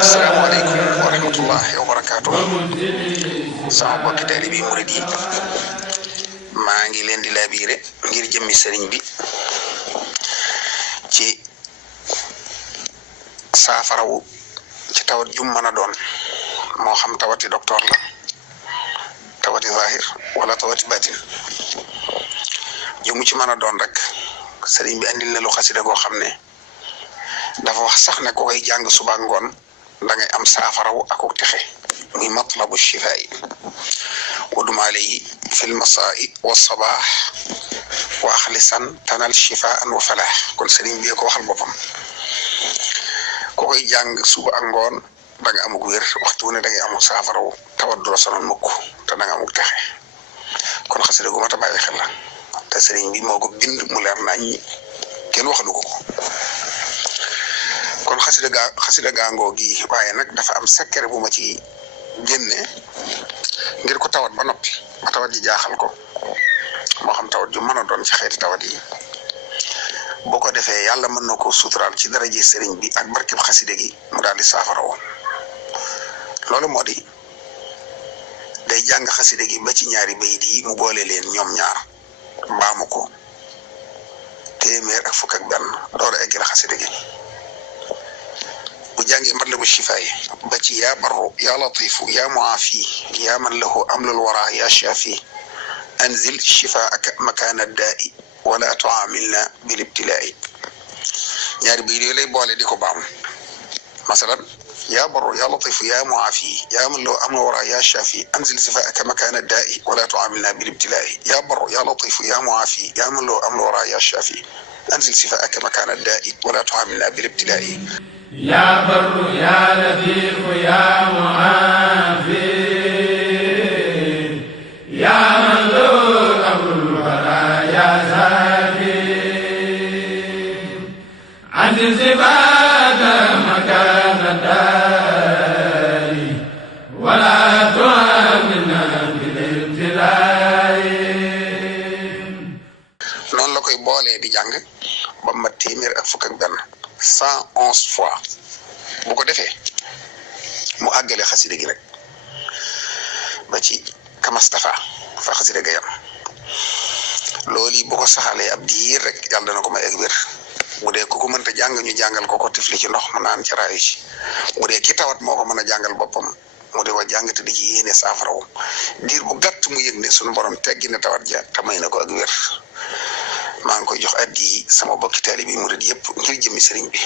asalaamaaleykum wa rahmatullahi wa barakaatu. sama mbokki taalibe bi murid yi maa ngi leen di laabiire ngir jëmmi sëriñ bi ci saafarawu ci tawat jum mën a doon moo xam tawati docteur la tawati zahir wala tawati batin jumu ci mën a doon rek sëriñ bi andil na lu xasida goo xam ne dafa wax sax ne ko koy jàng suba ngoon da ngay am saafarawu akuk texe muy matlabu shifaa'i wadum alayhi fil masaa'i wa sabaax wa axlisan tanal shifaa'an wa falaax kon sëriñ bi ko waxal boppam ko koy jàng suba ak ngoon da nga amuk wér waxtu wu ne da ngay amuk saafarawu tawat du la sonal mukk te da nga amuk texe kon xasida gu mat a bàyyi xel la te sëriñ bi moo ko bind mu leer nañ ñi kenn waxalu ko kon xasida gaangoo gi waaye nag dafa am secret bu ma ci génne ngir ko tawat ba noppi ba tawat ji jaaxal ko moo xam tawat ju mën a doon ci xeeti tawat yi boo ko defee yàlla mën na ko suturaal ci daraje sëriñ bi ak barkeb xasida gi mu daal di saafara woon loolu moo di day jàng xasida gi ba ci ñaari bayit yi mu boole leen ñoom ñaar baamu ko téeméer ak fukk ak benn door a eggal xasida gi bu jàngee matlabu shifaay ba ci yaa barru yaa latifu yaa muafi yaa man lahu amlul wara yaa shafi anzil shifaaka makaana daa'i wala tuamilna bil ibtilaa'i ñaari bayit yooyu lay boole di ko baam masalan yaa barru yaa latifu yaa muafi yaa man lahu amlul wara yaa shafi anzil shifaaka makaana daa'i wala tuamilna bil ibtilaa'i yaa barru yaa latifu yaa muafi yaa man lahu amlul wara yaa shafi anzil shifaaka makaana daa'i wala tuamilna bil ibtilaa'i يا بر يا لطيف يا معافي يا من له أمر البرايا زافي عزل صفات مكان الدار ولا تؤمنا بالابتلاء noonu la koy boolee di jàng ba ma téeméer ak fukk ak benn 111 fois bu ko defee mu àggale xasida gi rek ba ci kamastafa fa xasida ga yam loolu yi bu ko saxalee ab diir rek yàlla dana ko may ak wér bu dee ku ko mënta jàng ñu jàngal ko tifli ci ndox mu naan ci raayu ci bu dee ki tawat moo ko mën a jàngal boppam mu di ko jàng te di ci yéene saafarawu diir bu gàtt mu yëg ne sunu borom teggi na tawat ja te may na ko ak wér maa ngi koy jox addi sama bokki taalibe bi murid yëpp ngir jëmmi sëriñ bi